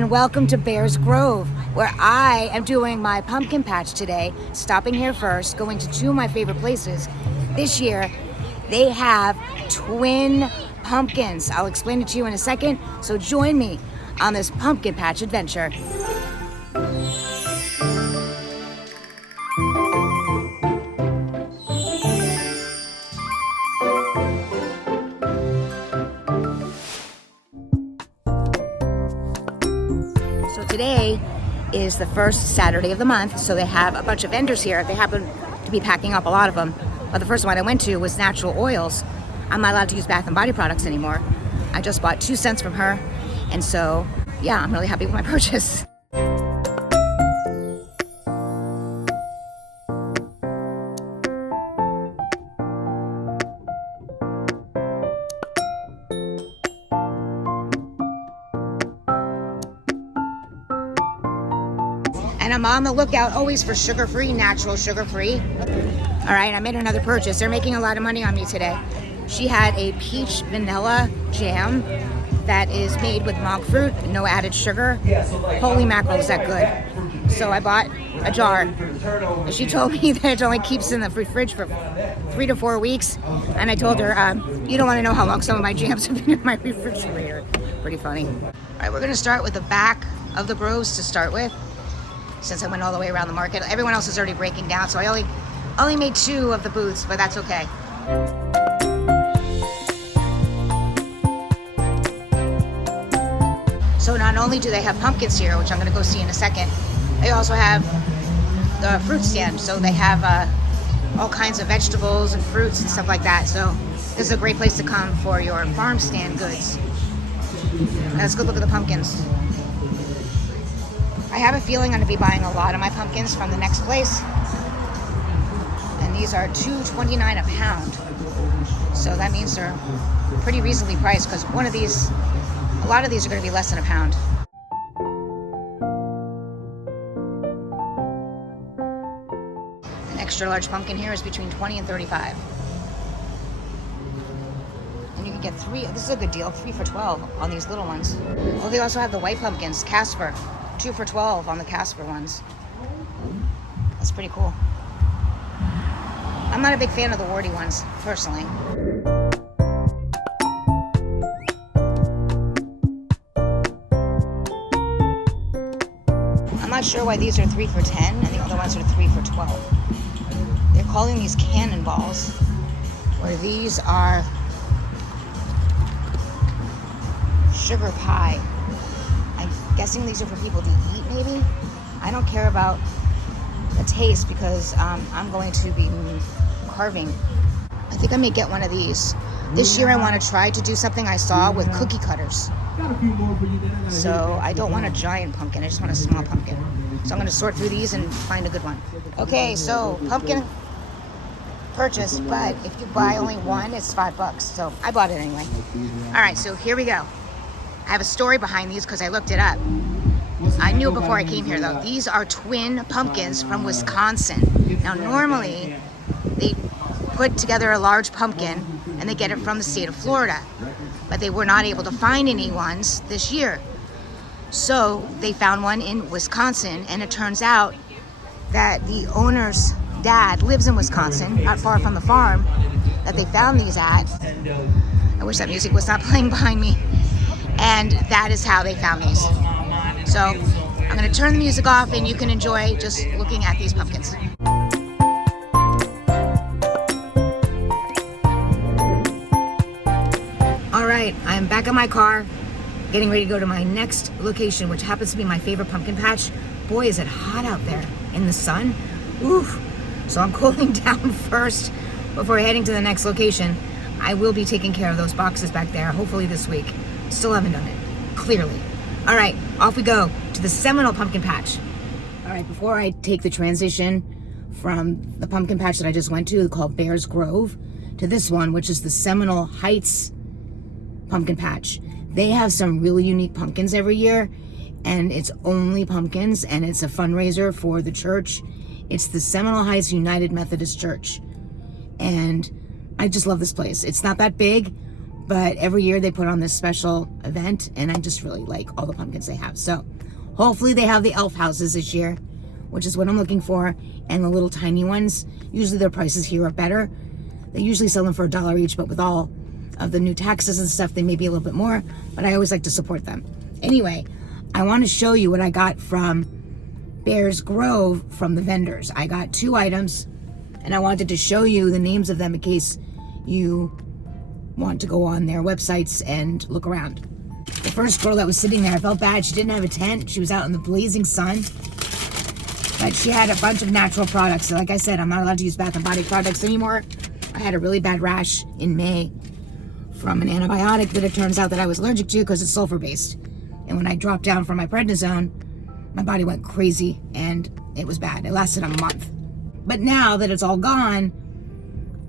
and welcome to Bears Grove, where I am doing my pumpkin patch today, stopping here first, going to two of my favorite places. This year, they have twin pumpkins. I'll explain it to you in a second, so join me on this pumpkin patch adventure. So today is the first Saturday of the month, so they have a bunch of vendors here. They happen to be packing up a lot of them, but the first one I went to was natural oils. I'm not allowed to use Bath and Body products anymore. I just bought 2 cents from her, and so yeah, I'm really happy with my purchase. And I'm on the lookout always for sugar-free, natural sugar-free. All right, I made another purchase. They're making a lot of money on me today. She had a peach vanilla jam that is made with monk fruit, no added sugar. Holy mackerel, is that good. So I bought a jar. And she told me that it only keeps in the fridge for 3 to 4 weeks. And I told her, you don't want to know how long some of my jams have been in my refrigerator. Pretty funny. All right, we're gonna start with the back of the Groves to start with. Since I went all the way around the market. Everyone else is already breaking down, so I only made 2 of the booths, but that's okay. So not only do they have pumpkins here, which I'm gonna go see in a second, they also have the fruit stand. So they have all kinds of vegetables and fruits and stuff like that. So this is a great place to come for your farm stand goods. Let's go look at the pumpkins. I have a feeling I'm going to be buying a lot of my pumpkins from the next place. And these are $2.29 a pound. So that means they're pretty reasonably priced, because a lot of these are going to be less than a pound. An extra large pumpkin here is between 20 and 35. And you can get 3, this is a good deal, 3 for 12 on these little ones. Oh, they also have the white pumpkins, Casper. 2 for 12 on the Casper ones. That's pretty cool. I'm not a big fan of the warty ones, personally. I'm not sure why these are 3 for 10 and the other ones are 3 for 12. They're calling these cannonballs, where these are sugar pie. Guessing these are for people to eat, maybe. I don't care about the taste because I'm going to be carving. I think I may get one of these. This year I want to try to do something I saw with cookie cutters. So I don't want a giant pumpkin, I just want a small pumpkin. So I'm going to sort through these and find a good one. Okay, so pumpkin purchase, but if you buy only one, it's $5. So I bought it anyway. All right, so here we go. I have a story behind these because I looked it up. I knew it before I came here though. These are twin pumpkins from Wisconsin. Now normally they put together a large pumpkin and they get it from the state of Florida, but they were not able to find any ones this year. So they found one in Wisconsin, and it turns out that the owner's dad lives in Wisconsin, not far from the farm that they found these at. I wish that music was not playing behind me. And that is how they found these. So I'm going to turn the music off and you can enjoy just looking at these pumpkins. All right, I'm back in my car, getting ready to go to my next location, which happens to be my favorite pumpkin patch. Boy, is it hot out there in the sun. Oof. So I'm cooling down first before heading to the next location. I will be taking care of those boxes back there, hopefully this week. Still haven't done it, clearly. All right, off we go to the Seminole Pumpkin Patch. All right, before I take the transition from the pumpkin patch that I just went to, called Bears Grove, to this one, which is the Seminole Heights Pumpkin Patch. They have some really unique pumpkins every year, and it's only pumpkins, and it's a fundraiser for the church. It's the Seminole Heights United Methodist Church. And I just love this place. It's not that big, But every year they put on this special event, and I just really like all the pumpkins they have. So hopefully they have the elf houses this year, which is what I'm looking for, and the little tiny ones. Usually their prices here are better. They usually sell them for $1 each, but with all of the new taxes and stuff, they may be a little bit more, but I always like to support them. Anyway, I want to show you what I got from Bears Grove from the vendors. I got 2 items, and I wanted to show you the names of them in case you want to go on their websites and look around. The first girl that was sitting there, I felt bad. She didn't have a tent. She was out in the blazing sun, but she had a bunch of natural products. So like I said, I'm not allowed to use Bath and Body products anymore. I had a really bad rash in May from an antibiotic that it turns out that I was allergic to because it's sulfur based. And when I dropped down from my prednisone, my body went crazy and it was bad. It lasted a month. But now that it's all gone,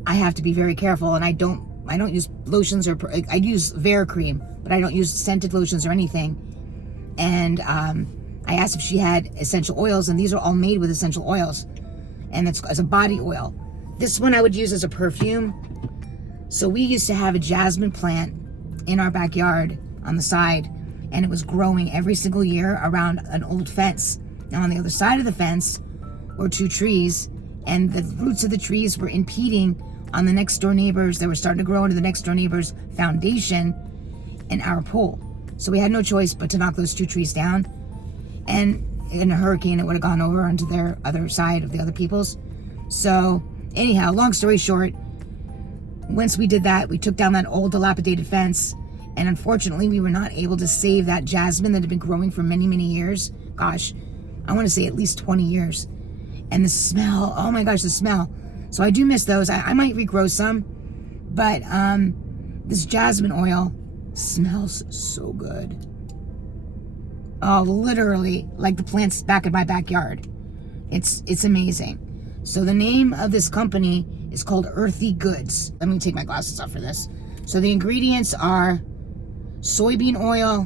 I have to be very careful, and I don't use lotions, or I use Vera cream, but I don't use scented lotions or anything. And I asked if she had essential oils, and these are all made with essential oils, and it's as a body oil. This one I would use as a perfume. So we used to have a jasmine plant in our backyard on the side, and it was growing every single year around an old fence. Now on the other side of the fence were 2 trees, and the roots of the trees were impeding on the next door neighbors. They were starting to grow into the next door neighbor's foundation and our pool. So we had no choice but to knock those 2 trees down. And in a hurricane, it would have gone over onto their other side of the other people's. So anyhow, long story short, once we did that, we took down that old dilapidated fence. And unfortunately, we were not able to save that jasmine that had been growing for many, many years. Gosh, I want to say at least 20 years. And the smell, oh my gosh, the smell. So I do miss those. I might regrow some, but this jasmine oil smells so good. Oh, literally like the plants back in my backyard. It's amazing. So the name of this company is called Earthy Goods. Let me take my glasses off for this. So the ingredients are soybean oil,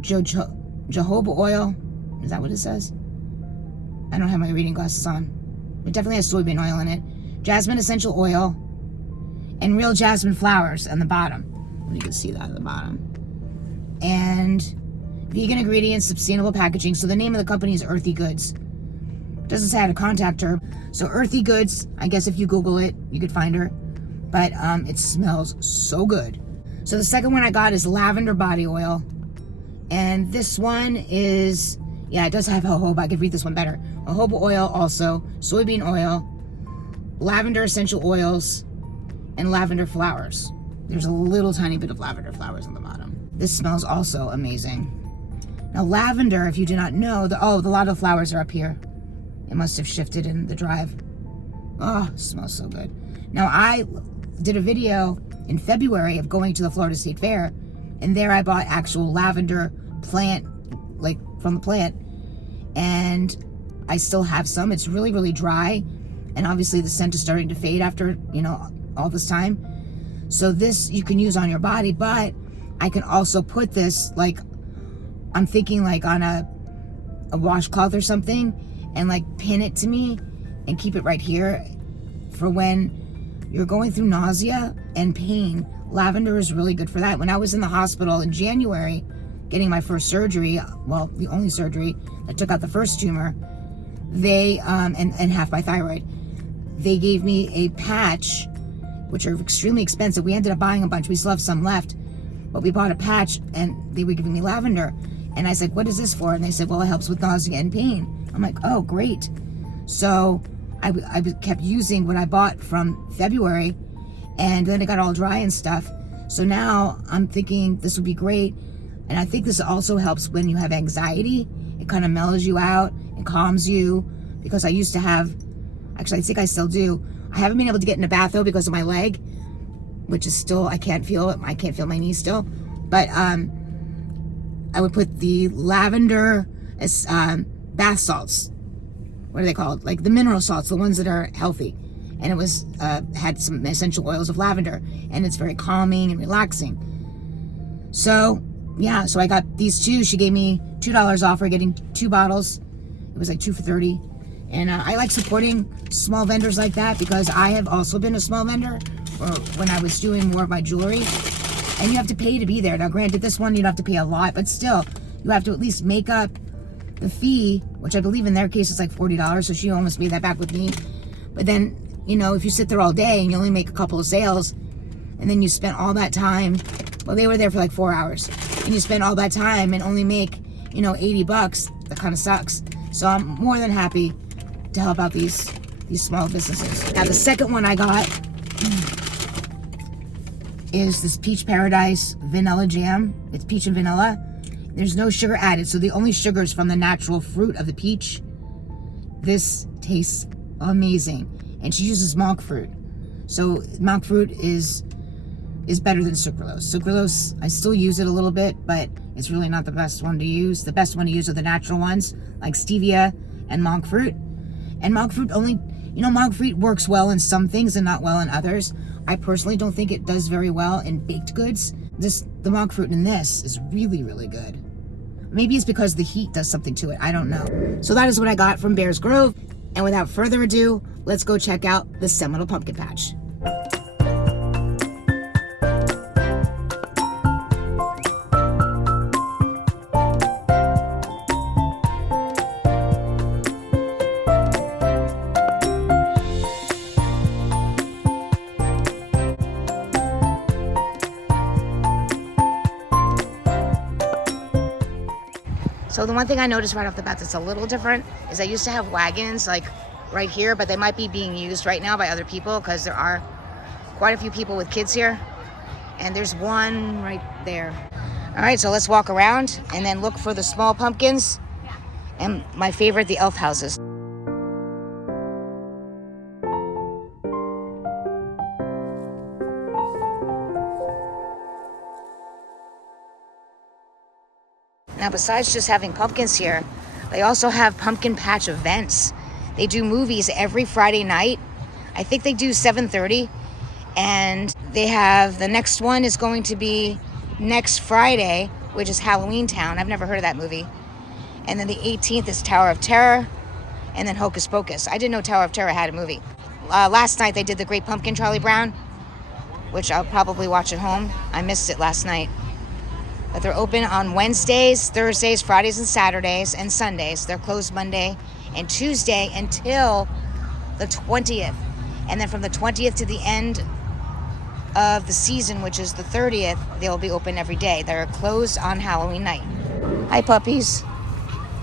jojoba oil. Is that what it says? I don't have my reading glasses on. It definitely has soybean oil in it. Jasmine essential oil, and real jasmine flowers on the bottom. You can see that at the bottom. And vegan ingredients, sustainable packaging. So the name of the company is Earthy Goods. It doesn't say how to contact her. So Earthy Goods, I guess if you Google it, you could find her. But it smells so good. So the second one I got is lavender body oil. And this one is, yeah, it does have jojoba. I could read this one better. Jojoba oil also, soybean oil, lavender essential oils, and lavender flowers. There's a little tiny bit of lavender flowers on the bottom. This smells also amazing. Now lavender, if you do not know, the lot of flowers are up here. It must have shifted in the drive. Oh, it smells so good. Now I did a video in February of going to the Florida State Fair, and there I bought actual lavender plant, like from the plant, and I still have some. It's really, really dry, and obviously the scent is starting to fade after, all this time. So this you can use on your body, but I can also put this, like, I'm thinking like on a washcloth or something, and like pin it to me and keep it right here for when you're going through nausea and pain. Lavender is really good for that. When I was in the hospital in January getting my first surgery, well, the only surgery that took out the first tumor, they and half my thyroid, they gave me a patch, which are extremely expensive. We ended up buying a bunch. We still have some left, but we bought a patch and they were giving me lavender. And I said, what is this for? And they said, well, it helps with nausea and pain. I'm like, oh, great. So I kept using what I bought from February, and then it got all dry and stuff. So now I'm thinking this would be great. And I think this also helps when you have anxiety. It kind of mellows you out and calms you, because I used to have, actually I think I still do, I haven't been able to get in a bath though because of my leg, which is still, I can't feel it. I can't feel my knee still. But I would put the lavender bath salts. What are they called? Like the mineral salts, the ones that are healthy. And it was had some essential oils of lavender, and it's very calming and relaxing. So yeah, so I got these 2. She gave me $2 off for getting 2 bottles. It was like 2 for $30. And I like supporting small vendors like that, because I have also been a small vendor or when I was doing more of my jewelry. And you have to pay to be there. Now, granted, this one you don't have to pay a lot, but still, you have to at least make up the fee, which I believe in their case is like $40, so she almost made that back with me. But then, you know, if you sit there all day and you only make a couple of sales, and then you spend all that time, well, they were there for like 4 hours, and you spend all that time and only make, you know, $80, that kind of sucks. So I'm more than happy to help out these small businesses. Now, the second one I got is this Peach Paradise Vanilla Jam. It's peach and vanilla. There's no sugar added, so the only sugar is from the natural fruit of the peach. This tastes amazing. And she uses monk fruit. So monk fruit is better than sucralose. Sucralose, I still use it a little bit, but it's really not the best one to use. The best one to use are the natural ones, like stevia and monk fruit. And monk fruit only, you know, monk fruit works well in some things and not well in others. I personally don't think it does very well in baked goods. The monk fruit in this is really, really good. Maybe it's because the heat does something to it. I don't know. So that is what I got from Bears Grove. And without further ado, let's go check out the Seminole Pumpkin Patch. So the one thing I noticed right off the bat that's a little different is I used to have wagons like right here, but they might be being used right now by other people because there are quite a few people with kids here. And there's one right there. All right, so let's walk around and then look for the small pumpkins and my favorite, the elf houses. Now, besides just having pumpkins here, they also have pumpkin patch events. They do movies every Friday night. I think they do 7:30. And they have, the next one is going to be next Friday, which is Halloween Town. I've never heard of that movie. And then the 18th is Tower of Terror. And then Hocus Pocus. I didn't know Tower of Terror had a movie. Last night they did The Great Pumpkin, Charlie Brown, which I'll probably watch at home. I missed it last night. But they're open on Wednesdays, Thursdays, Fridays, and Saturdays, and Sundays. They're closed Monday and Tuesday until the 20th. And then from the 20th to the end of the season, which is the 30th, they'll be open every day. They're closed on Halloween night. Hi, puppies.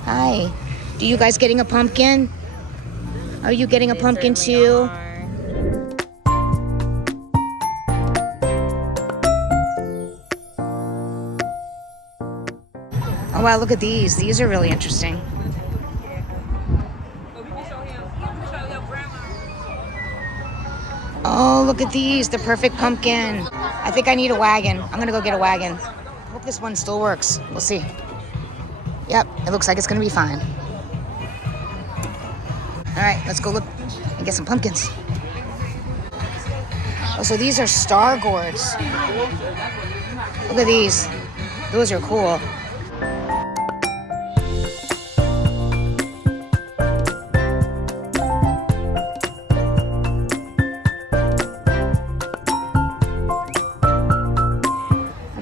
Hi. Do you guys getting a pumpkin? Are you getting a pumpkin too? Oh wow, look at these. These are really interesting. Oh, look at these. The perfect pumpkin. I think I need a wagon. I'm gonna go get a wagon. I hope this one still works. We'll see. Yep, it looks like it's gonna be fine. All right, let's go look and get some pumpkins. Oh, so these are star gourds. Look at these. Those are cool.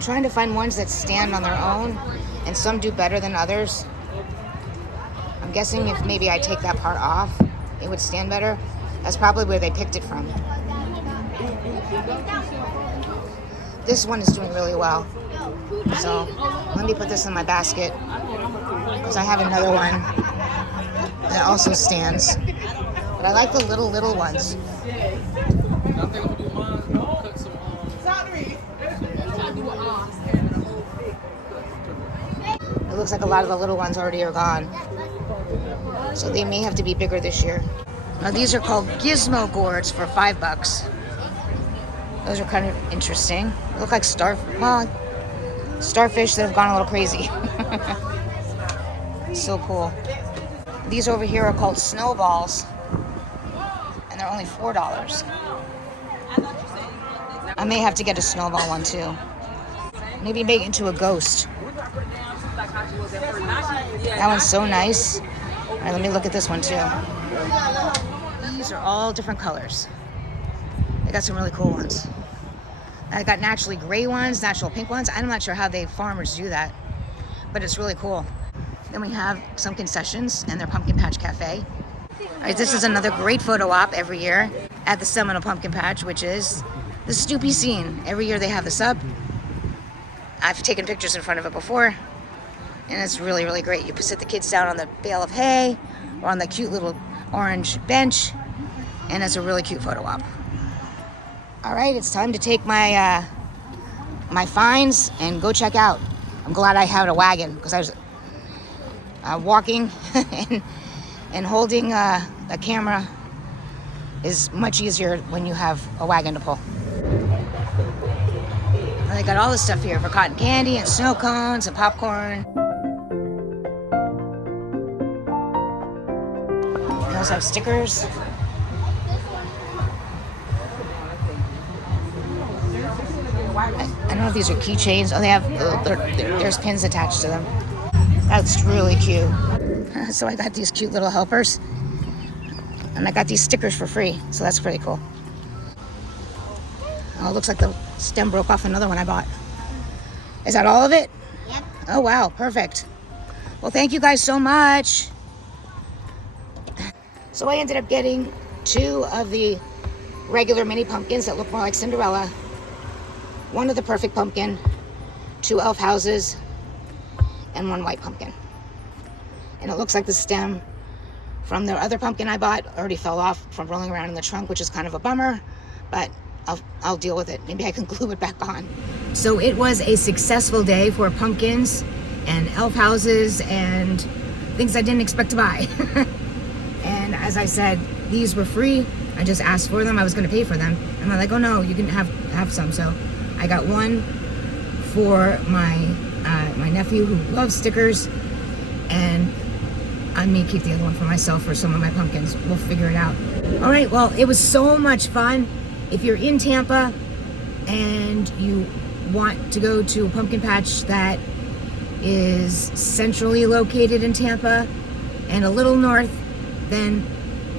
Trying to find ones that stand on their own, and some do better than others. I'm guessing if maybe I take that part off, it would stand better. That's probably where they picked it from. This one is doing really well. So let me put this in my basket because I have another one that also stands. But I like the little ones. It looks like a lot of the little ones already are gone. So they may have to be bigger this year. Now these are called gizmo gourds for $5. Those are kind of interesting. They look like starfish that have gone a little crazy. So cool. These over here are called snowballs. And they're only $4. I may have to get a snowball one too. Maybe make it into a ghost. That one's so nice. All right, let me look at this one too. These are all different colors. got some really cool ones. I got naturally gray ones, natural pink ones. I'm not sure how they farmers do that, but it's really cool. Then we have some concessions and their Pumpkin Patch Cafe. All right, this is another great photo op every year at the Seminole Pumpkin Patch, which is the Stoopy scene. Every year they have this up. I've taken pictures in front of it before, and it's really, really great. You sit the kids down on the bale of hay or on the cute little orange bench, and it's a really cute photo op. All right, it's time to take my my finds and go check out. I'm glad I had a wagon because I was walking and holding a camera is much easier when you have a wagon to pull. And they got all this stuff here for cotton candy and snow cones and popcorn. They also have stickers. I don't know if these are keychains. Oh, they have, there's pins attached to them. That's really cute. So I got these cute little helpers. And I got these stickers for free. So that's pretty cool. Oh, it looks like the stem broke off another one I bought. Is that all of it? Yep. Oh, wow. Perfect. Well, thank you guys so much. So I ended up getting 2 of the regular mini pumpkins that look more like Cinderella. 1 of the perfect pumpkin, 2 elf houses, and 1 white pumpkin. And it looks like the stem from the other pumpkin I bought already fell off from rolling around in the trunk, which is kind of a bummer, but I'll deal with it. Maybe I can glue it back on. So it was a successful day for pumpkins and elf houses and things I didn't expect to buy. And as I said, these were free. I just asked for them. I was going to pay for them. And I'm like, oh no, you can have some. So I got 1 for my nephew who loves stickers, and I may keep the other one for myself for some of my pumpkins. We'll figure it out. All right, well, it was so much fun. If you're in Tampa and you want to go to a pumpkin patch that is centrally located in Tampa and a little north, then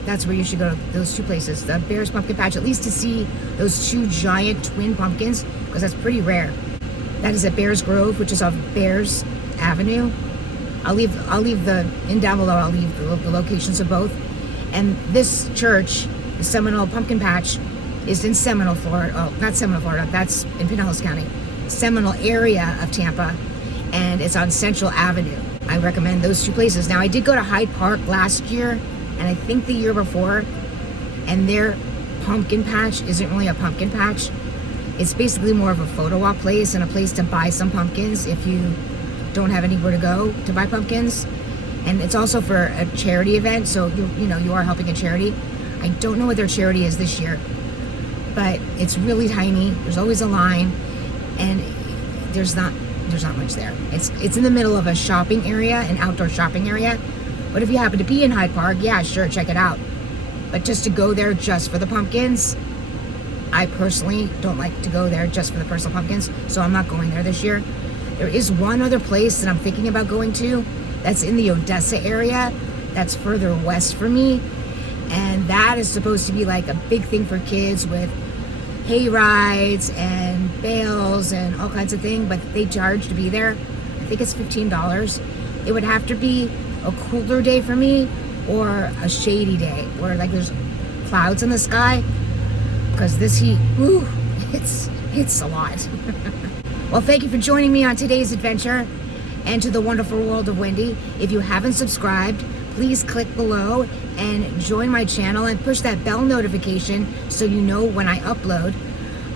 that's where you should go to, those 2 places. The Bears Pumpkin Patch, at least to see those 2 giant twin pumpkins, because that's pretty rare. That is at Bears Grove, which is off Bears Avenue. I'll leave down below, I'll leave the locations of both. And this church, the Seminole Pumpkin Patch, is in Seminole, Florida. Oh, not Seminole, Florida, that's in Pinellas County. Seminole area of Tampa, and it's on Central Avenue. I recommend those 2 places. Now, I did go to Hyde Park last year, and I think the year before, and their pumpkin patch isn't really a pumpkin patch. It's basically more of a photo op place and a place to buy some pumpkins if you don't have anywhere to go to buy pumpkins. And it's also for a charity event, so you are helping a charity. I don't know what their charity is this year, but it's really tiny. There's always a line, and there's not much there. It's in the middle of a shopping area, an outdoor shopping area. But if you happen to be in Hyde Park, yeah, sure, check it out. But just to go there just for the pumpkins, I personally don't like to go there just for the personal pumpkins, so I'm not going there this year. There is one other place that I'm thinking about going to that's in the Odessa area, that's further west for me, and that is supposed to be like a big thing for kids with hay rides and bales and all kinds of things, but they charge to be there. I think it's $15. It would have to be a cooler day for me or a shady day where like there's clouds in the sky, because this heat, ooh, it's a lot. Well, thank you for joining me on today's adventure and to the wonderful world of Wendy. If you haven't subscribed, please click below and join my channel and push that bell notification so you know when I upload.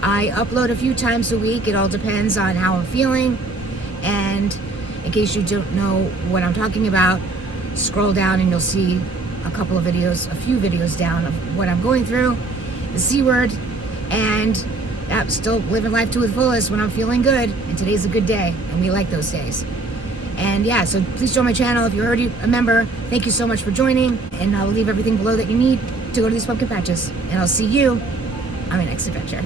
I upload a few times a week. It all depends on how I'm feeling. And in case you don't know what I'm talking about, scroll down and you'll see a few videos down of what I'm going through, the C word, and I'm still living life to the fullest when I'm feeling good. And today's a good day, and we like those days. And yeah, so please join my channel if you're already a member. Thank you so much for joining, and I'll leave everything below that you need to go to these pumpkin patches. And I'll see you on my next adventure.